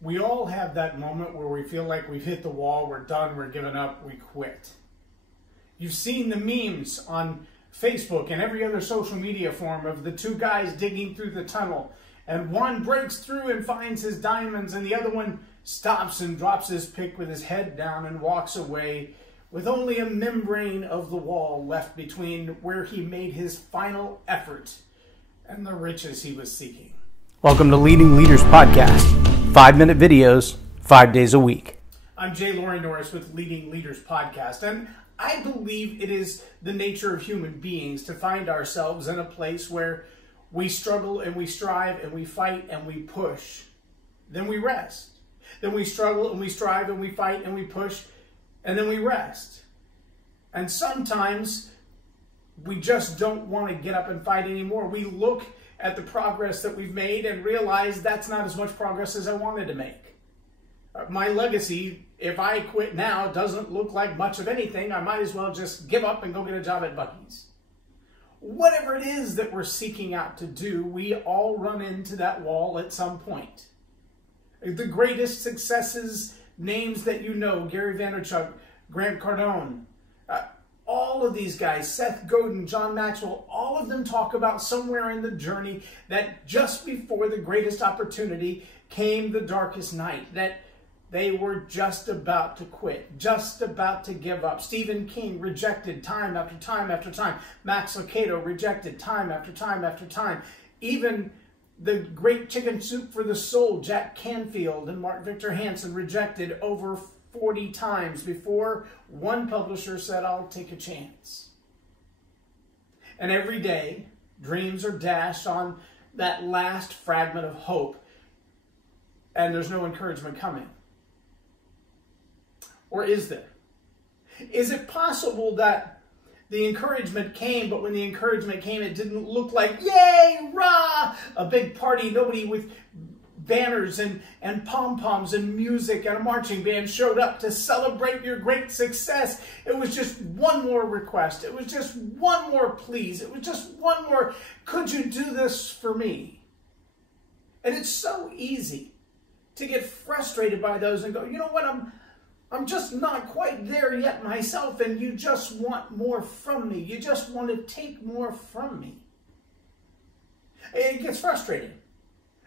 We all have that moment where we feel like we've hit the wall, we're done, we're giving up, we quit. You've seen the memes on Facebook and every other social media form of the two guys digging through the tunnel, and one breaks through and finds his diamonds, and the other one stops and drops his pick with his head down and walks away with only a membrane of the wall left between where he made his final effort and the riches he was seeking. Welcome to Leading Leaders Podcast. 5-minute videos, 5 days a week. I'm Loren Norris with Leading Leaders Podcast, and I believe it is the nature of human beings to find ourselves in a place where we struggle and we strive and we fight and we push. Then we rest. Then we struggle and we strive and we fight and we push, and then we rest. And sometimes we just don't want to get up and fight anymore. We look at the progress that we've made and realize that's not as much progress as I wanted to make. My legacy, if I quit now, doesn't look like much of anything. I might as well just give up and go get a job at Buc-ee's. Whatever it is that we're seeking out to do, we all run into that wall at some point. The greatest successes, names that you know, Gary Vaynerchuk, Grant Cardone, all of these guys, Seth Godin, John Maxwell, all of them talk about somewhere in the journey that just before the greatest opportunity came the darkest night, that they were just about to quit, just about to give up. Stephen King rejected time after time after time. Max Lucado rejected time after time after time. Even the great Chicken Soup for the Soul, Jack Canfield and Mark Victor Hansen rejected over 40 times before one publisher said, I'll take a chance. And every day, dreams are dashed on that last fragment of hope, and there's no encouragement coming. Or is there? Is it possible that the encouragement came, but when the encouragement came, it didn't look like, yay, rah, a big party, nobody with banners and pom-poms and music and a marching band showed up to celebrate your great success. It was just one more request. It was just one more please. It was just one more, could you do this for me? And it's so easy to get frustrated by those and go, you know what, I'm just not quite there yet myself, and you just want more from me. You just want to take more from me. It gets frustrating,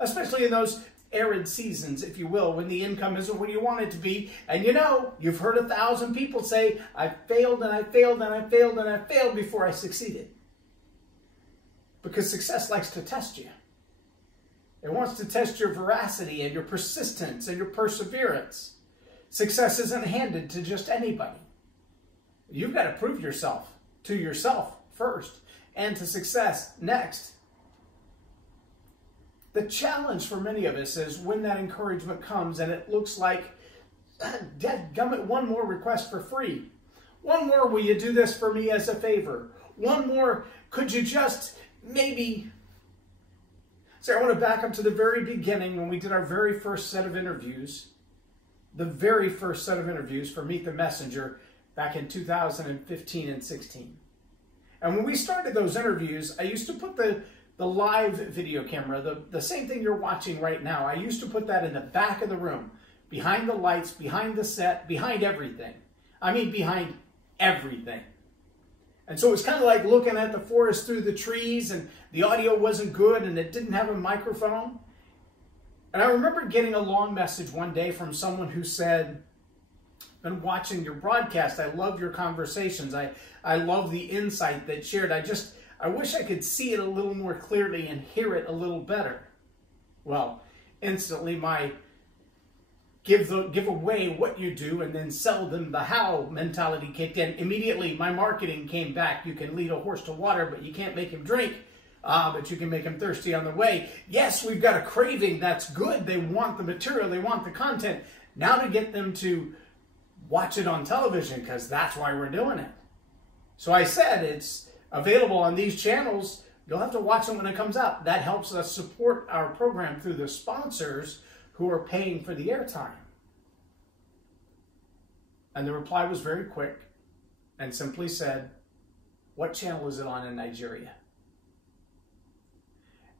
especially in those arid seasons, if you will, when the income isn't what you want it to be. And you know, you've heard 1,000 people say, I failed and I failed and I failed and I failed before I succeeded. Because success likes to test you. It wants to test your veracity and your persistence and your perseverance. Success isn't handed to just anybody. You've got to prove yourself to yourself first and to success next. The challenge for many of us is when that encouragement comes and it looks like, dadgummit, one more request for free. One more, will you do this for me as a favor? One more, could you just maybe... So I want to back up to the very beginning when we did our very first set of interviews. The very first set of interviews for Meet the Messenger back in 2015 and 16. And when we started those interviews, I used to put the live video camera, the same thing you're watching right now, I used to put that in the back of the room, behind the lights, behind the set, behind everything. I mean, behind everything. And so it was kind of like looking at the forest through the trees, and the audio wasn't good and it didn't have a microphone. And I remember getting a long message one day from someone who said, been watching your broadcast, I love your conversations, I love the insight that's shared, I wish I could see it a little more clearly and hear it a little better. Well, instantly my give away what you do and then sell them the how mentality kicked in. Immediately my marketing came back. You can lead a horse to water, but you can't make him drink. But you can make them thirsty on the way. Yes, we've got a craving. That's good. They want the material. They want the content. Now to get them to watch it on television, because that's why we're doing it. So I said it's available on these channels. You'll have to watch it when it comes out. That helps us support our program through the sponsors who are paying for the airtime. And the reply was very quick and simply said, what channel is it on in Nigeria?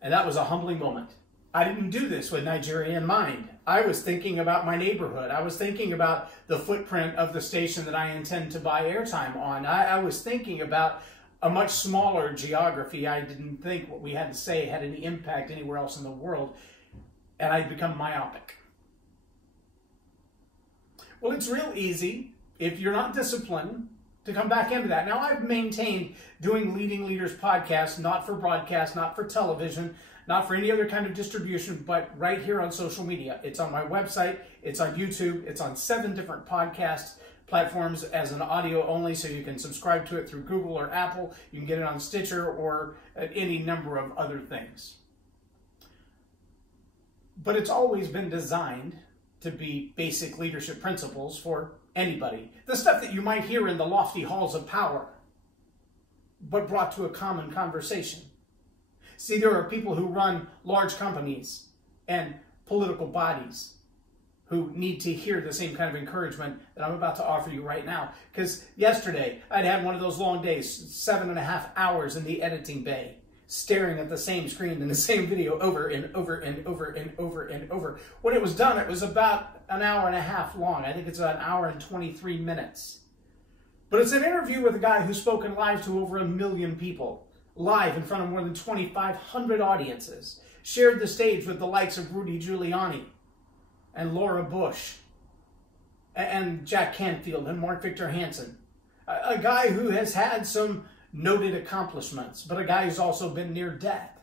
And that was a humbling moment. I didn't do this with Nigeria in mind. I was thinking about my neighborhood. I was thinking about the footprint of the station that I intend to buy airtime on. I was thinking about a much smaller geography. I didn't think what we had to say had any impact anywhere else in the world, and I'd become myopic. Well, it's real easy, if you're not disciplined, to come back into that. Now, I've maintained doing Leading Leaders podcast, not for broadcast, not for television, not for any other kind of distribution, but right here on social media. It's on my website, it's on YouTube, it's on 7 different podcast platforms as an audio only, so you can subscribe to it through Google or Apple. You can get it on Stitcher or any number of other things. But it's always been designed to be basic leadership principles for anybody. The stuff that you might hear in the lofty halls of power, but brought to a common conversation. See, there are people who run large companies and political bodies who need to hear the same kind of encouragement that I'm about to offer you right now. Because yesterday, I'd had one of those long days, 7.5 hours in the editing bay, staring at the same screen in the same video over and over and over and over and over. When it was done, it was about an hour and a half long. I think it's about an hour and 23 minutes. But it's an interview with a guy who's spoken live to over 1 million people, live in front of more than 2,500 audiences, shared the stage with the likes of Rudy Giuliani and Laura Bush and Jack Canfield and Mark Victor Hansen. A guy who has had some noted accomplishments, but a guy who's also been near death.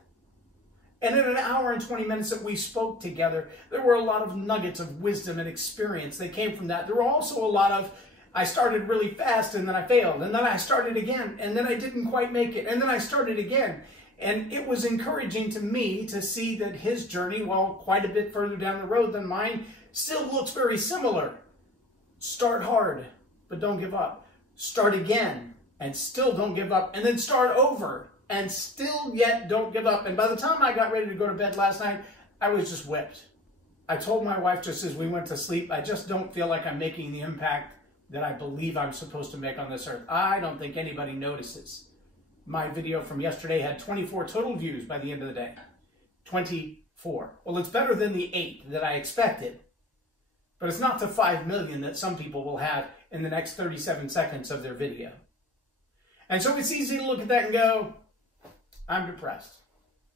And in an hour and 20 minutes that we spoke together, there were a lot of nuggets of wisdom and experience that came from that. There were also a lot of, I started really fast and then I failed, and then I started again, and then I didn't quite make it, and then I started again. And it was encouraging to me to see that his journey, while quite a bit further down the road than mine, still looks very similar. Start hard, but don't give up. Start again, and still don't give up, and then start over, and still yet don't give up. And by the time I got ready to go to bed last night, I was just whipped. I told my wife just as we went to sleep, I just don't feel like I'm making the impact that I believe I'm supposed to make on this earth. I don't think anybody notices. My video from yesterday had 24 total views by the end of the day. 24. Well, it's better than the 8 that I expected, but it's not the 5 million that some people will have in the next 37 seconds of their video. And so it's easy to look at that and go, I'm depressed.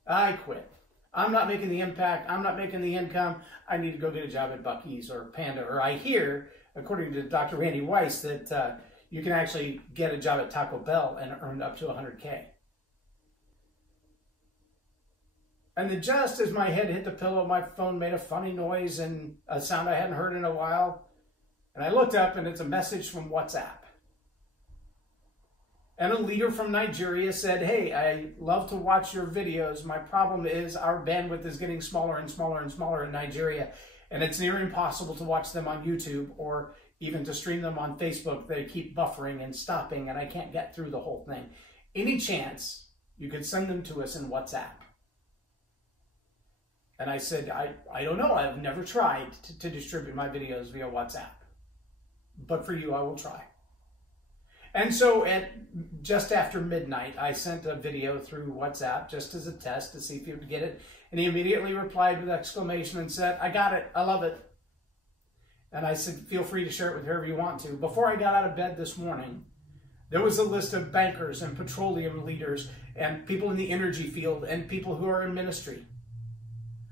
I quit. I'm not making the impact. I'm not making the income. I need to go get a job at Buc-ee's or Panda. Or I hear, according to Dr. Randy Weiss, that you can actually get a job at Taco Bell and earn up to $100K. And then just as my head hit the pillow, my phone made a funny noise and a sound I hadn't heard in a while. And I looked up and it's a message from WhatsApp. And a leader from Nigeria said, hey, I love to watch your videos. My problem is our bandwidth is getting smaller and smaller and smaller in Nigeria. And it's near impossible to watch them on YouTube or even to stream them on Facebook. They keep buffering and stopping and I can't get through the whole thing. Any chance you could send them to us in WhatsApp? And I said, I don't know. I've never tried to distribute my videos via WhatsApp. But for you, I will try. And so at just after midnight, I sent a video through WhatsApp just as a test to see if he would get it. And he immediately replied with exclamation and said, I got it. I love it. And I said, feel free to share it with whoever you want to. Before I got out of bed this morning, there was a list of bankers and petroleum leaders and people in the energy field and people who are in ministry.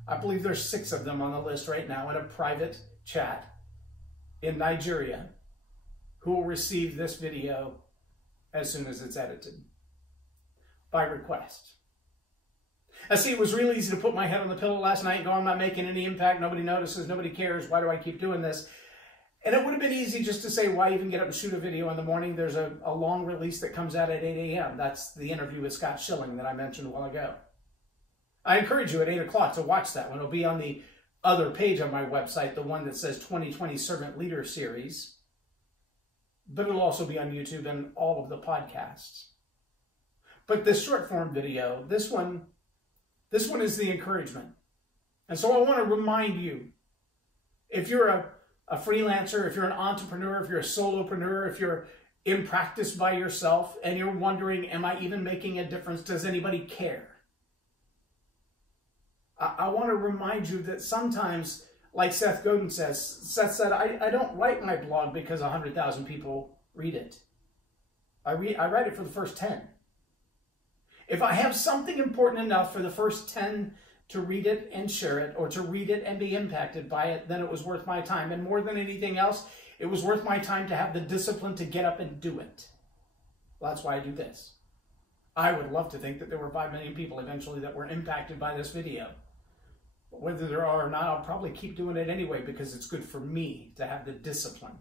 I believe there's 6 of them on the list right now in a private chat in Nigeria who will receive this video as soon as it's edited by request. I see, it was really easy to put my head on the pillow last night and go, I'm not making any impact, nobody notices, nobody cares, why do I keep doing this? And it would have been easy just to say, why even get up and shoot a video in the morning? There's a long release that comes out at 8 a.m. That's the interview with Scott Schilling that I mentioned a while ago. I encourage you at 8 o'clock to watch that one. It'll be on the other page on my website, the one that says 2020 Servant Leader Series. But it'll also be on YouTube and all of the podcasts. But this short form video, this one is the encouragement. And so I want to remind you, if you're a freelancer, if you're an entrepreneur, if you're a solopreneur, if you're in practice by yourself and you're wondering, am I even making a difference? Does anybody care? I want to remind you that sometimes, like Seth Godin says, Seth said, I don't write my blog because 100,000 people read it. I write it for the first 10. If I have something important enough for the first 10 to read it and share it, or to read it and be impacted by it, then it was worth my time. And more than anything else, it was worth my time to have the discipline to get up and do it. Well, that's why I do this. I would love to think that there were 5 million people eventually that were impacted by this video. But whether there are or not, I'll probably keep doing it anyway because it's good for me to have the discipline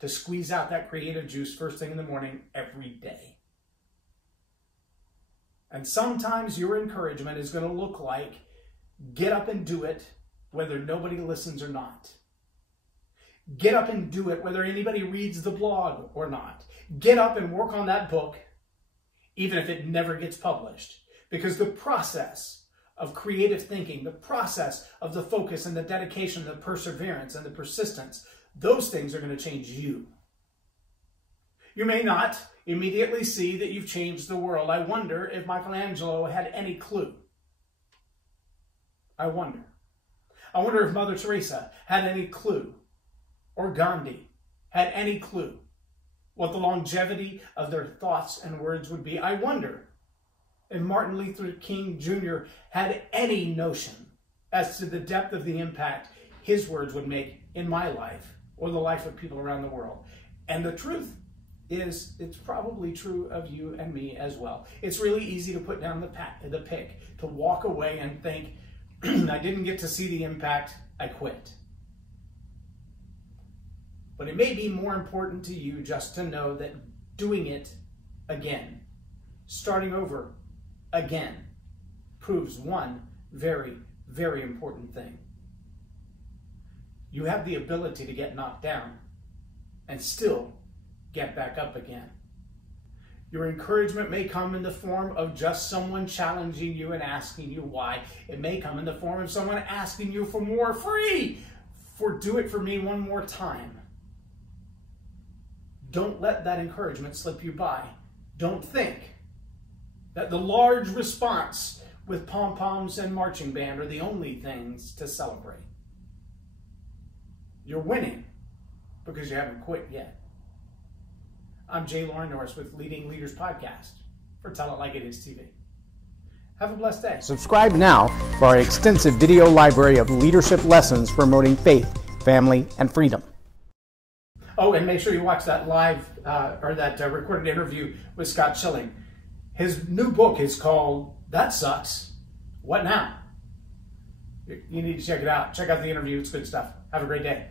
to squeeze out that creative juice first thing in the morning every day. And sometimes your encouragement is going to look like get up and do it whether nobody listens or not. Get up and do it whether anybody reads the blog or not. Get up and work on that book even if it never gets published. Because the process of creative thinking, the process of the focus and the dedication, the perseverance and the persistence, those things are going to change you. You may not immediately see that you've changed the world. I wonder if Michelangelo had any clue. I wonder. I wonder if Mother Teresa had any clue, or Gandhi had any clue what the longevity of their thoughts and words would be. I wonder if Martin Luther King Jr. had any notion as to the depth of the impact his words would make in my life or the life of people around the world. And the truth is, it's probably true of you and me as well. It's really easy to put down the pick, to walk away and think, I didn't get to see the impact, I quit. But it may be more important to you just to know that doing it again, starting over again, proves one very, very important thing. You have the ability to get knocked down and still get back up again. Your encouragement may come in the form of just someone challenging you and asking you why. It may come in the form of someone asking you for more free, for do it for me one more time. Don't let that encouragement slip you by. Don't think that the large response with pom-poms and marching band are the only things to celebrate. You're winning because you haven't quit yet. I'm Loren Norris with Leading Leaders Podcast for Tell It Like It Is TV. Have a blessed day. Subscribe now for our extensive video library of leadership lessons promoting faith, family, and freedom. Oh, and make sure you watch that live recorded interview with Scott Schilling. His new book is called That Sucks. What Now? You need to check it out. Check out the interview. It's good stuff. Have a great day.